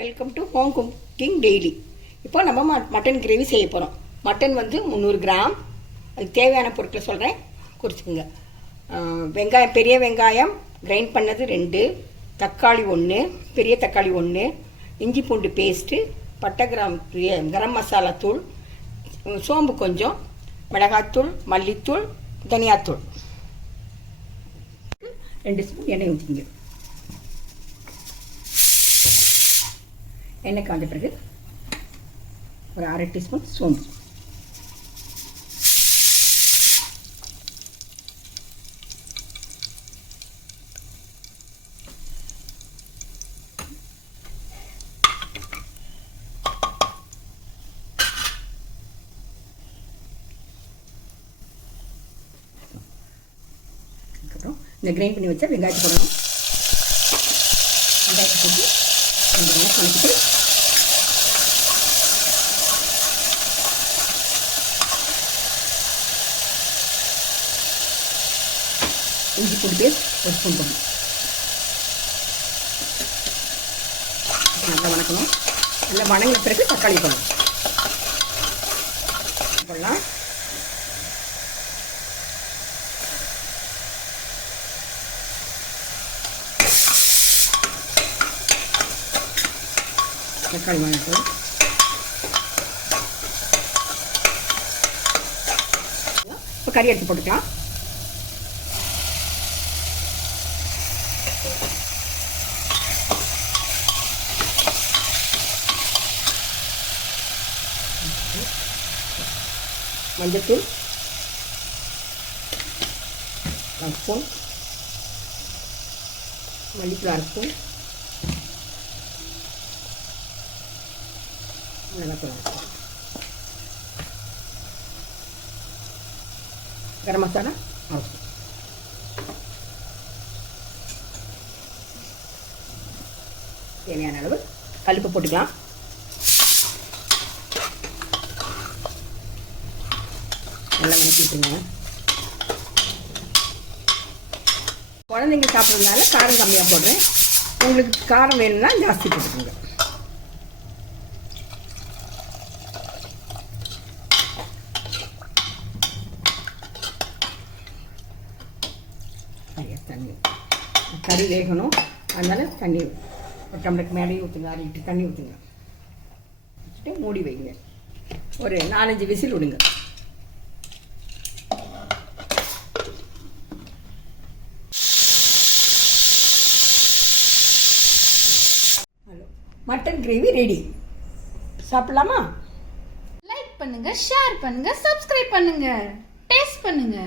Welcome to home cooking daily. இப்போ நம்ம mutton gravy செய்ய போகிறோம். மட்டன் வந்து 300 கிராம். அதுக்கு தேவையான பொருட்களை சொல்கிறேன், குறிச்சிக்கோங்க. வெங்காயம், பெரிய வெங்காயம் கிரைண்ட் பண்ணது 2, தக்காளி 1, பெரிய தக்காளி 1, இஞ்சி பூண்டு பேஸ்ட்டு, பட்டை கரம் மசாலா தூள், சோம்பு கொஞ்சம், மிளகாத்தூள், மல்லித்தூள், தனியாத்தூள். 2 ஸ்பூன் எண்ணெய் ஊற்றிங்க. எண்ணெய் காஞ்ச பிறகு ஒரு 1/2 டீஸ்பூன் சோம்பு, அதுக்கப்புறம் இந்த கிரைண்ட் பண்ணி வச்சா வெங்காயத்தை போடணும். வெங்காயத்தை போட்டு கொஞ்சம் நேரம் கலக்கிட்டு இஞ்சி பூண்டு பேஸ்ட் 1 ஸ்பூன் போடணும். நல்லா வணக்கணும். நல்லா வணங்கின பிறகு தக்காளி போடணும். போடலாம். தக்காளி வணக்கம். இப்போ கறி எடுத்து போட்டுக்கலாம். மஞ்சத்தூள் 1 ஸ்பூன், மல்லித்தூள் 1/2 ஸ்பூன், மிளகாத்தூள் 1/2 ஸ்பூன், கரம் மசாலா 1/2 ஸ்பூன். தேவையான அளவு கல்லுப்பு போட்டுக்கலாம். நல்லா வணக்கிட்டுங்க. குழந்தைங்க சாப்பிட்றதுனால காரம் கம்மியாக போடுறேன். உங்களுக்கு காரம் வேணும்னா ஜாஸ்தி போட்டுக்கோங்க. தண்ணி, கறி வேகணும், அதனால தண்ணி ஒரு டம்ளருக்கு மேலேயே ஊற்றுங்க. 1/2 லிட்டர் தண்ணி ஊற்றுங்க. வச்சுட்டு மூடி வைங்க. ஒரு 4-5 விசில் விடுங்க. Mutton gravy ready. சாப்பிடலாமா? லைக் பண்ணுங்க, ஷேர் பண்ணுங்க, சப்ஸ்கிரைப் பண்ணுங்க, டேஸ்ட் பண்ணுங்க.